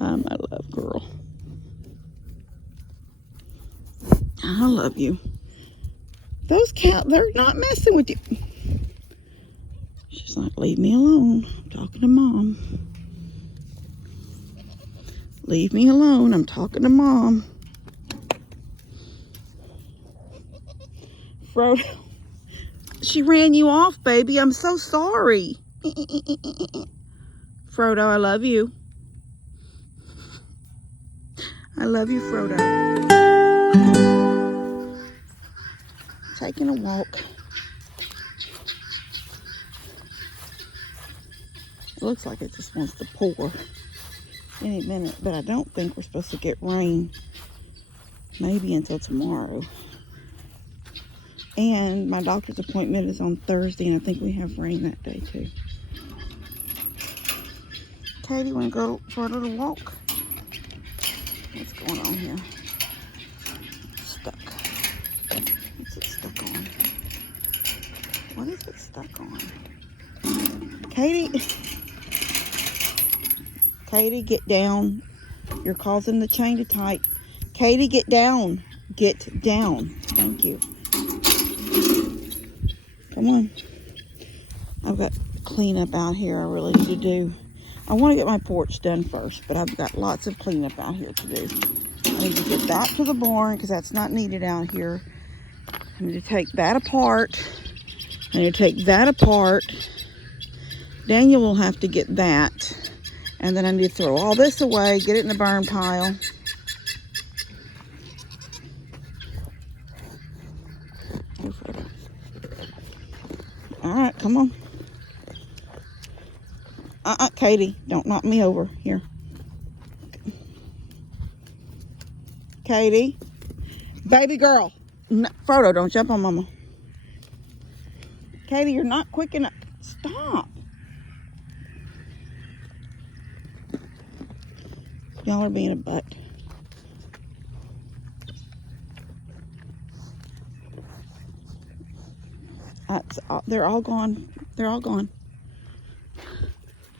Hi, my love girl. I love you. Those cows, they're not messing with you. She's like, leave me alone. I'm talking to Mom. Leave me alone. I'm talking to Mom. Frodo, she ran you off, baby. I'm so sorry. Frodo, I love you. I love you, Frodo. Taking a walk. It looks like it just wants to pour any minute, but I don't think we're supposed to get rain maybe until tomorrow. And my doctor's appointment is on Thursday, and I think we have rain that day too. Katie, want to go for a little walk? What's going on here? Stuck. What's it stuck on? What is it stuck on? Katie. Katie, get down. You're causing the chain to tight. Katie, get down. Get down. Thank you. Come on. I've got cleanup out here I really need to do. I want to get my porch done first, but I've got lots of cleanup out here to do. I need to get that to the barn because that's not needed out here. I need to take that apart. I need to take that apart. Daniel will have to get that. And then I need to throw all this away, get it in the burn pile. All right, come on. Katie, don't knock me over. Here. Katie. Baby girl. No, Frodo, don't jump on Mama. Katie, you're not quick enough. Stop. Y'all are being a butt. They're all gone. They're all gone.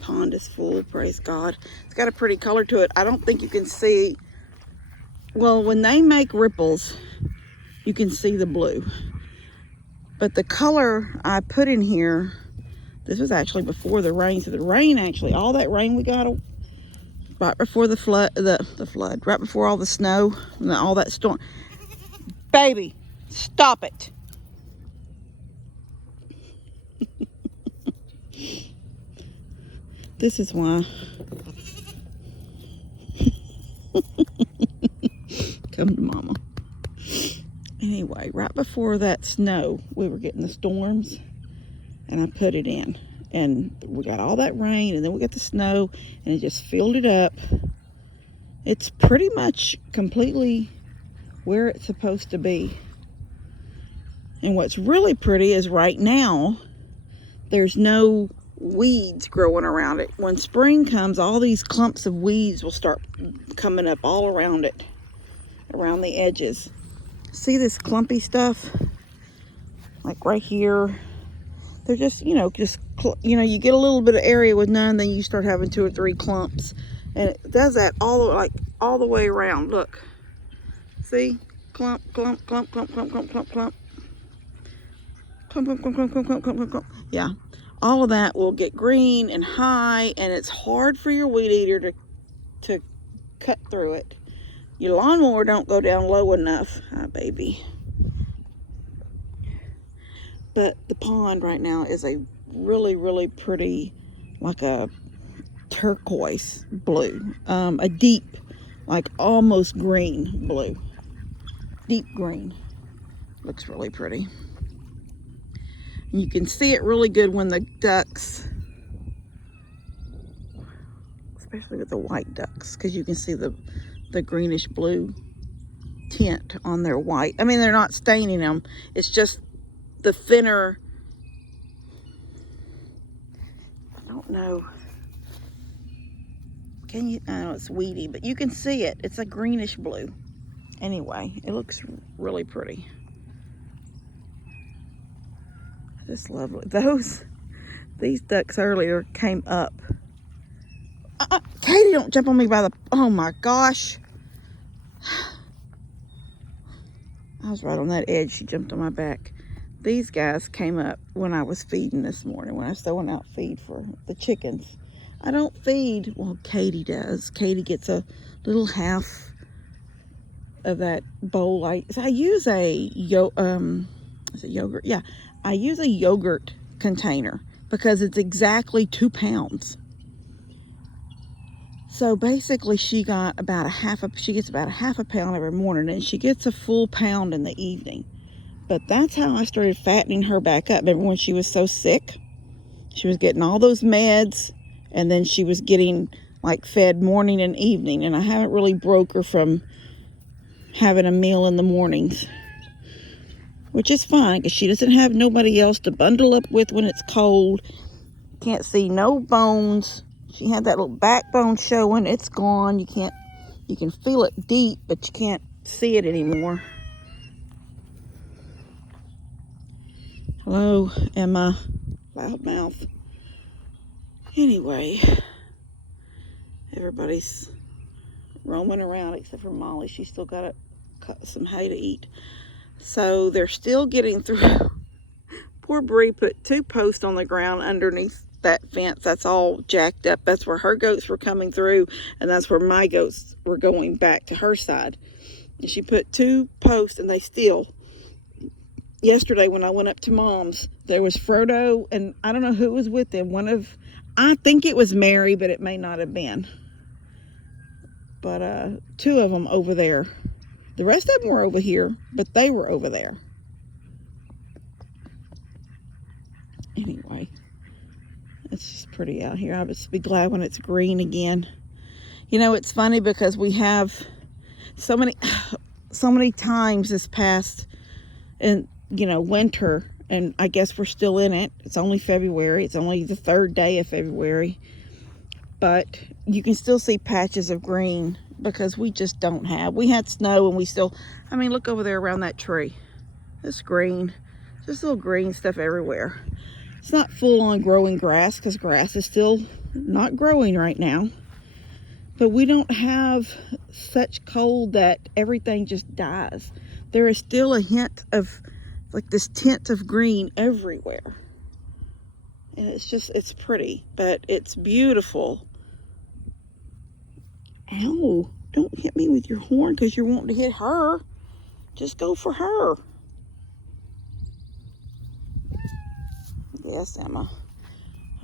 Pond is full, praise God. It's got a pretty color to it. I don't think you can see. Well, when they make ripples, you can see the blue. But the color I put in here, this was actually before the rain. So the rain actually, all that rain we got right before the flood, right before all the snow and all that storm. Baby, stop it. This is why. Come to Mama. Anyway, right before that snow, we were getting the storms, and I put it in. And we got all that rain, and then we got the snow, and it just filled it up. It's pretty much completely where it's supposed to be. And what's really pretty is right now, there's no weeds growing around it. When spring comes, all these clumps of weeds will start coming up all around it, around the edges. See this clumpy stuff? Like right here. They're just, you get a little bit of area with none, then you start having 2 or 3 clumps. And it does that all the way around. Look. See? Clump, clump, clump, clump, clump, clump, clump, clump. Clump, clump, clump, clump, clump, clump, clump, clump. Yeah. All of that will get green and high, and it's hard for your weed eater to cut through it. Your lawnmower don't go down low enough. Hi, baby. But the pond right now is a really, really pretty, like a turquoise blue. A deep, like almost green blue. Deep green. Looks really pretty. And you can see it really good when the ducks, especially with the white ducks, because you can see the greenish blue tint on their white. I mean, they're not staining them. It's just the thinner, I don't know. I know it's weedy, but you can see it. It's a greenish blue. Anyway, it looks really pretty. I just love it. These ducks earlier came up Katie, don't jump on me by the... Oh my gosh. I was right on that edge. She jumped on my back. These guys came up when I was feeding this morning, when I was throwing out feed for the chickens. I don't feed. Well, Katie does. Katie gets a little half of that bowl. I use a is it yogurt? Yeah, I use a yogurt container because it's exactly 2 pounds. So basically, she gets about a half a pound every morning, and she gets a full pound in the evening. But that's how I started fattening her back up. Remember when she was so sick? She was getting all those meds, and then she was getting like fed morning and evening, and I haven't really broke her from having a meal in the mornings, which is fine because she doesn't have nobody else to bundle up with when it's cold. Can't see no bones. She had that little backbone showing. It's gone. You can feel it deep, but you can't see it anymore. Hello, Emma. Loudmouth. Anyway, everybody's roaming around except for Molly. She's still got some hay to eat. So they're still getting through. Poor Bree put 2 posts on the ground underneath that fence. That's all jacked up. That's where her goats were coming through, and that's where my goats were going back to her side. And she put 2 posts, and they still... Yesterday when I went up to Mom's, there was Frodo, and I don't know who was with them. I think it was Mary, but it may not have been. But 2 of them over there. The rest of them were over here, but they were over there. Anyway, it's just pretty out here. I'll just be glad when it's green again. You know, it's funny because we have so many times this past, and winter, and I guess we're still in it. It's only February. It's only the 3rd day of February, but you can still see patches of green because we just don't have. We had snow, and we still, I mean, look over there around that tree. It's green. Just little green stuff everywhere. It's not full on growing grass because grass is still not growing right now, but we don't have such cold that everything just dies. There is still a hint of like this tint of green everywhere, and it's pretty, but it's beautiful. Ow, don't hit me with your horn because you're wanting to hit her. Just go for her. Yes, Emma.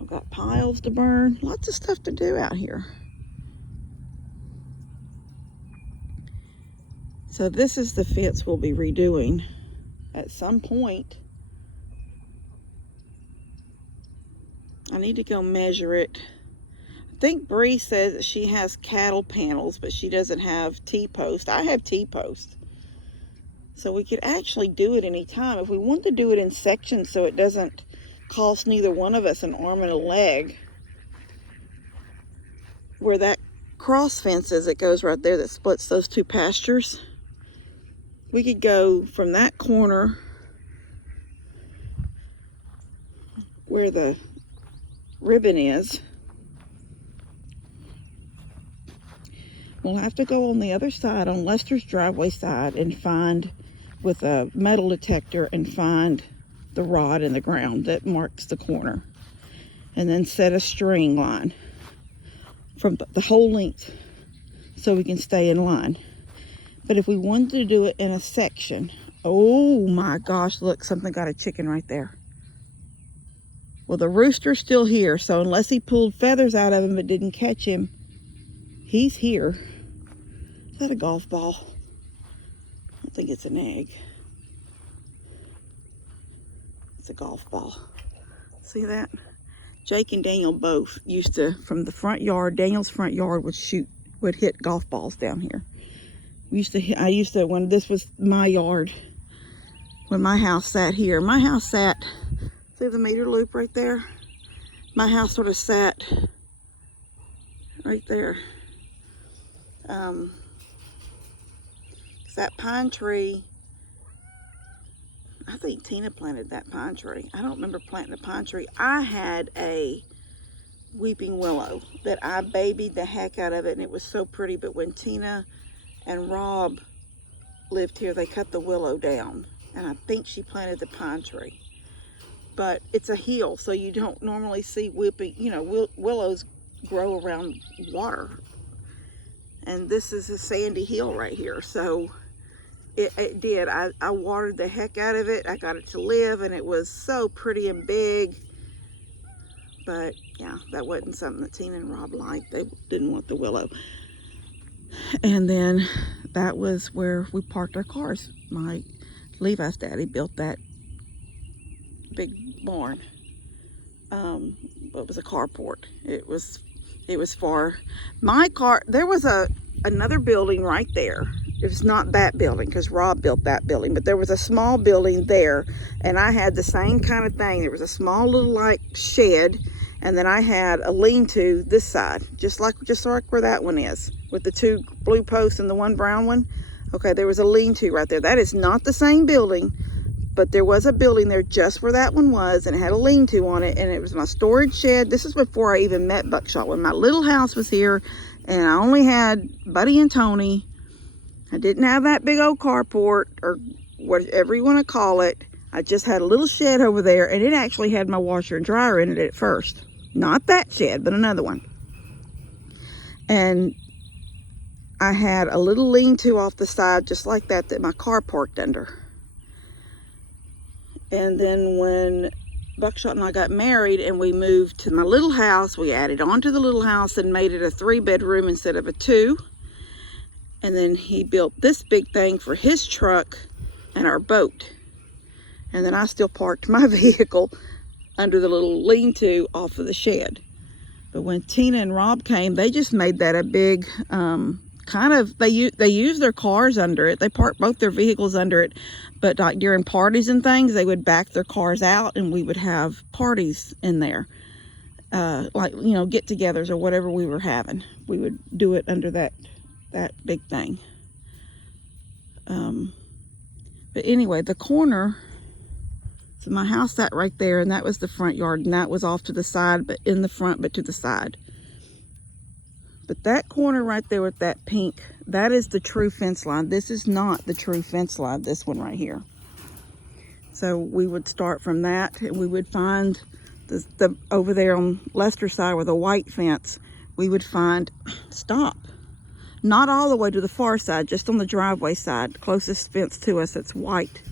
I've got piles to burn. Lots of stuff to do out here. So this is the fence we'll be redoing at some point. I need to go measure it. I think Bree says that she has cattle panels, but she doesn't have T-post. I have T-post. So we could actually do it anytime. If we want to do it in sections so it doesn't cost neither one of us an arm and a leg. Where that cross fence is, it goes right there that splits those 2 pastures. We could go from that corner where the ribbon is. We'll have to go on the other side, on Lester's driveway side, and find with a metal detector and find the rod in the ground that marks the corner, and then set a string line from the whole length so we can stay in line. But if we wanted to do it in a section, oh my gosh, look, something got a chicken right there. Well, the rooster's still here, so unless he pulled feathers out of him but didn't catch him, he's here. Is that a golf ball? I don't think it's an egg. It's a golf ball. See that? Jake and Daniel both used to, from the front yard, Daniel's front yard would hit golf balls down here. I used to, when this was my yard, when my house sat here. My house sat, see the meter loop right there? My house sort of sat right there. That pine tree, I think Tina planted that pine tree. I don't remember planting a pine tree. I had a weeping willow that I babied the heck out of it, and it was so pretty. But when Tina and Rob lived here, they cut the willow down, and I think she planted the pine tree. But it's a hill, so you don't normally see weeping, willows grow around water. And this is a sandy hill right here, so it did. I watered the heck out of it. I got it to live, and it was so pretty and big. But yeah, that wasn't something that Tina and Rob liked. They didn't want the willow. And then that was where we parked our cars. My Levi's daddy built that big barn. It was a carport. It was for my car. There was another building right there. It was not that building because Rob built that building, but there was a small building there, and I had the same kind of thing. There was a small little like shed, and then I had a lean-to this side, just like where that one is, with the two blue posts and the one brown one. Okay, there was a lean-to right there. That is not the same building, but there was a building there just where that one was, and it had a lean-to on it, and it was my storage shed. This is before I even met Buckshot, when my little house was here, and I only had Buddy and Tony. I didn't have that big old carport, or whatever you want to call it. I just had a little shed over there, and it actually had my washer and dryer in it at first. Not that shed, but another one. And I had a little lean-to off the side, just like that my car parked under. And then when Buckshot and I got married and we moved to my little house, we added on to the little house and made it a 3-bedroom instead of a 2. And then he built this big thing for his truck and our boat. And then I still parked my vehicle under the little lean-to off of the shed. But when Tina and Rob came, they just made that a big they use their cars under it. They park both their vehicles under it, but like during parties and things, they would back their cars out, and we would have parties in there, get-togethers or whatever we were having. We would do it under that big thing. But anyway, the corner. So my house sat right there, and that was the front yard, and that was off to the side, but in the front, but to the side. But that corner right there with that pink, that is the true fence line. This is not the true fence line, this one right here. So we would start from that, and we would find the over there on Lester's side with a white fence, we would find, stop. Not all the way to the far side, just on the driveway side, the closest fence to us that's white.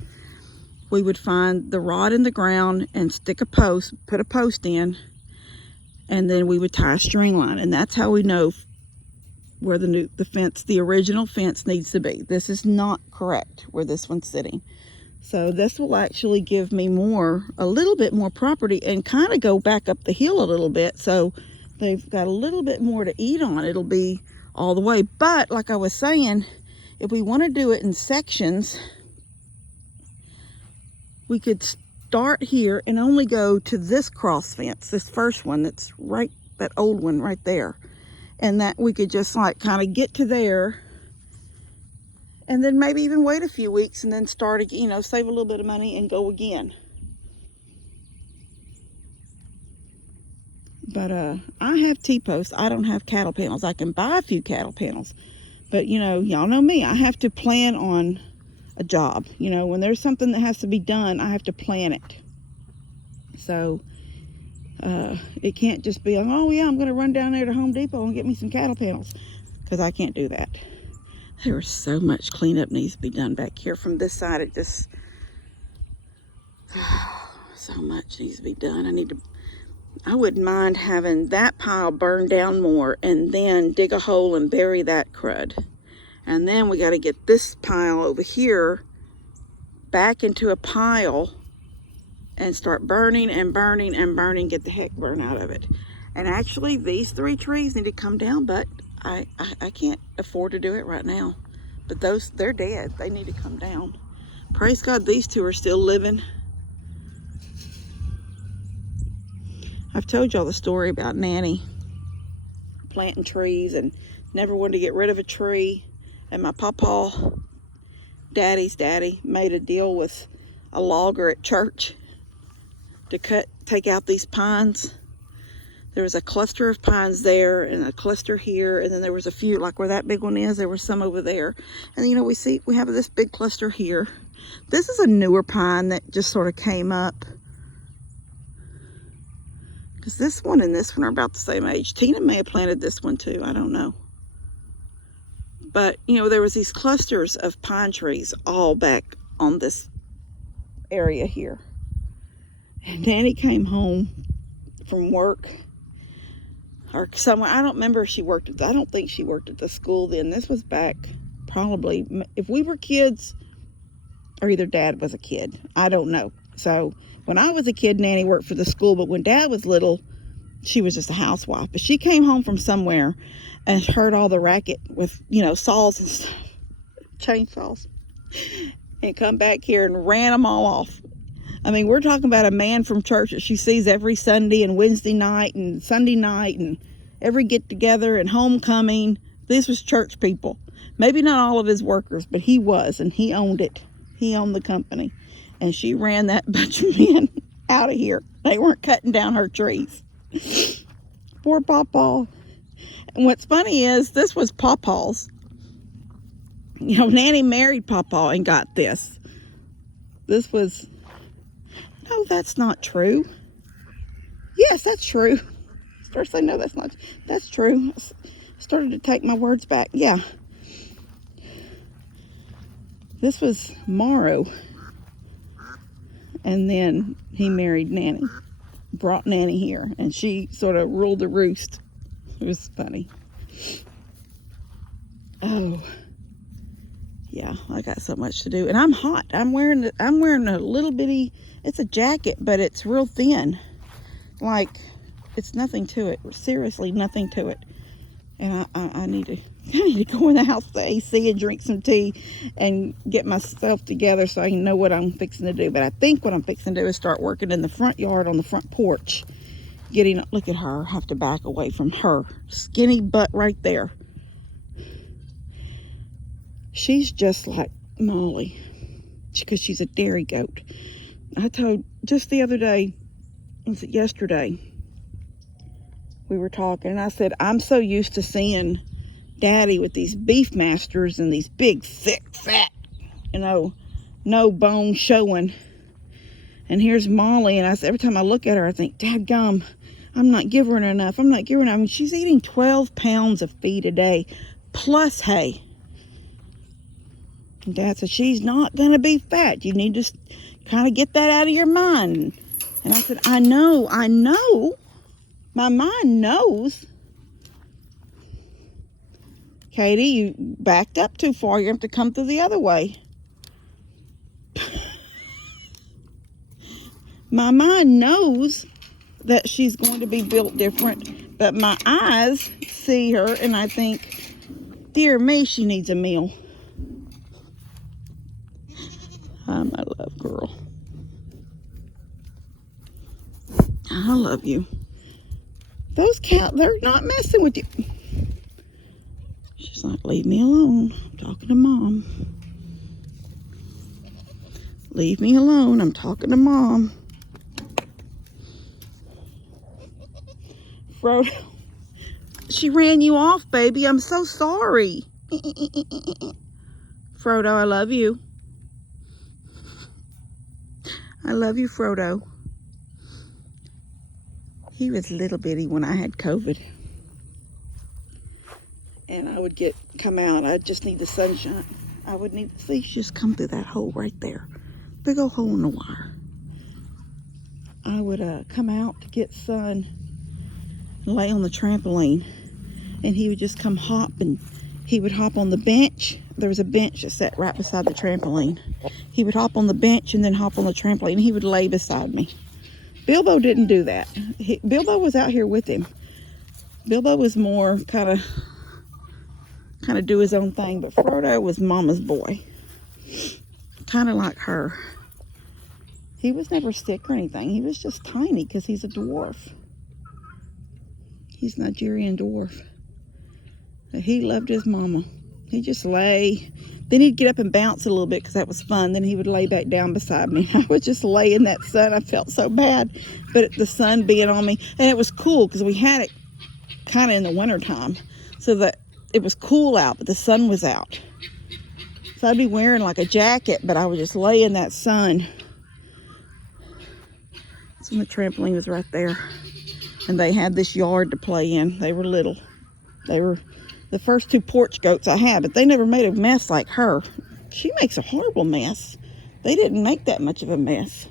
We would find the rod in the ground and stick a post, put a post in, and then we would tie a string line. And that's how we know where the original fence needs to be. This is not correct where this one's sitting. So this will actually give me a little bit more property and kind of go back up the hill a little bit. So they've got a little bit more to eat on. It'll be all the way. But like I was saying, if we want to do it in sections, we could start here and only go to this cross fence, this first one that's right, that old one right there. And that we could just like kind of get to there, and then maybe even wait a few weeks and then start again, save a little bit of money and go again. But I have T-posts. I don't have cattle panels. I can buy a few cattle panels, but y'all know me. I have to plan on a job. When there's something that has to be done, I have to plan it. So it can't just be, oh yeah, I'm going to run down there to Home Depot and get me some cattle panels, because I can't do that. There was so much cleanup needs to be done back here from this side. It just, so much needs to be done. I wouldn't mind having that pile burned down more and then dig a hole and bury that crud. And then we got to get this pile over here back into a pile and start burning and burning and burning, get the heck burn out of it. And actually, these 3 trees need to come down, but I can't afford to do it right now. But they're dead. They need to come down. Praise God, these 2 are still living. I've told y'all the story about Nanny planting trees and never wanted to get rid of a tree. And my pawpaw, Daddy's daddy, made a deal with a logger at church to take out these pines There was a cluster of pines there and a cluster here, and then there was a few, like where that big one is, there was some over there. And you know, we have this big cluster here. This is a newer pine that just sort of came up. Because this one and this one are about the same age. Tina may have planted this one too, I don't know. But, you know, there was these clusters of pine trees all back on this area here. And Nanny came home from work or somewhere. I don't remember if she worked at I don't think she worked at the school then. This was back probably, if we were kids, or either Dad was a kid. I don't know. So when I was a kid, Nanny worked for the school, but when Dad was little, she was just a housewife. But she came home from somewhere and heard all the racket with, you know, saws and stuff, chainsaws, and come back here and ran them all off. I mean, we're talking about a man from church that she sees every Sunday and Wednesday night and Sunday night and every get together and homecoming. This was church people. Maybe not all of his workers, but he was, and he owned it. He owned the company. And she ran that bunch of men out of here. They weren't cutting down her trees. Poor Pawpaw. And what's funny is, this was Pawpaw's. You know, Nanny married Pawpaw and got this. This was... No, that's not true. Yes, that's true. I started saying, no, that's not. That's true. I started to take my words back. Yeah. This was Morrow. And then he married Nanny. Brought Nanny here. And she sort of ruled the roost. It was funny. Oh. Yeah, I got so much to do. And I'm hot. I'm wearing a little bitty... It's a jacket, but it's real thin. Like, it's nothing to it. Seriously, nothing to it. And I need to go in the house to the AC and drink some tea and get myself together so I can know what I'm fixing to do. But I think what I'm fixing to do is start working in the front yard on the front porch. Look at her. I have to back away from her. Skinny butt right there. She's just like Molly. Because she's a dairy goat. I told just the other day, was it yesterday, we were talking, and I said, I'm so used to seeing Daddy with these Beefmasters and these big, thick, fat, you know, no bone showing. And here's Molly, and I said, every time I look at her, I think, dadgum, I'm not giving her enough. I'm not giving her enough. I mean, she's eating 12 pounds of feed a day, plus hay. And Dad said, she's not going to be fat. You need to kind of get that out of your mind. And I said, I know. My mind knows. Katie, you backed up too far. You have to come through the other way. My mind knows that she's going to be built different, but my eyes see her and I think, dear me, she needs a meal. Hi, my love girl. I love you. Those cows, they're not messing with you. She's like, leave me alone. I'm talking to Mom. Leave me alone. I'm talking to Mom. Frodo, she ran you off, baby. I'm so sorry. Frodo, I love you. I love you, Frodo. He was little bitty when I had COVID. And I would come out. I'd just need the sunshine. I would need to see, just come through that hole right there. Big old hole in the wire. I would come out to get sun and lay on the trampoline. And he would just come hop, and he would hop on the bench. There was a bench that sat right beside the trampoline. He would hop on the bench and then hop on the trampoline, and he would lay beside me. Bilbo didn't do that. Bilbo was out here with him. Bilbo was more kind of do his own thing, but Frodo was Mama's boy. Kind of like her. He was never sick or anything. He was just tiny because he's a dwarf. He's a Nigerian dwarf. He loved his mama. He'd just lay. Then he'd get up and bounce a little bit because that was fun. Then he would lay back down beside me. I would just lay in that sun. I felt so bad. But the sun being on me. And it was cool because we had it kind of in the wintertime. So that it was cool out, but the sun was out. So I'd be wearing like a jacket, but I would just lay in that sun. So the trampoline was right there. And they had this yard to play in. They were little. They were the first 2 porch goats I had, but they never made a mess like her. She makes a horrible mess. They didn't make that much of a mess.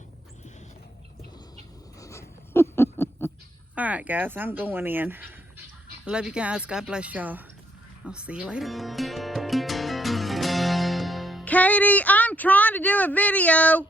All right, guys, I'm going in. I love you guys. God bless y'all. I'll see you later. Katie, I'm trying to do a video.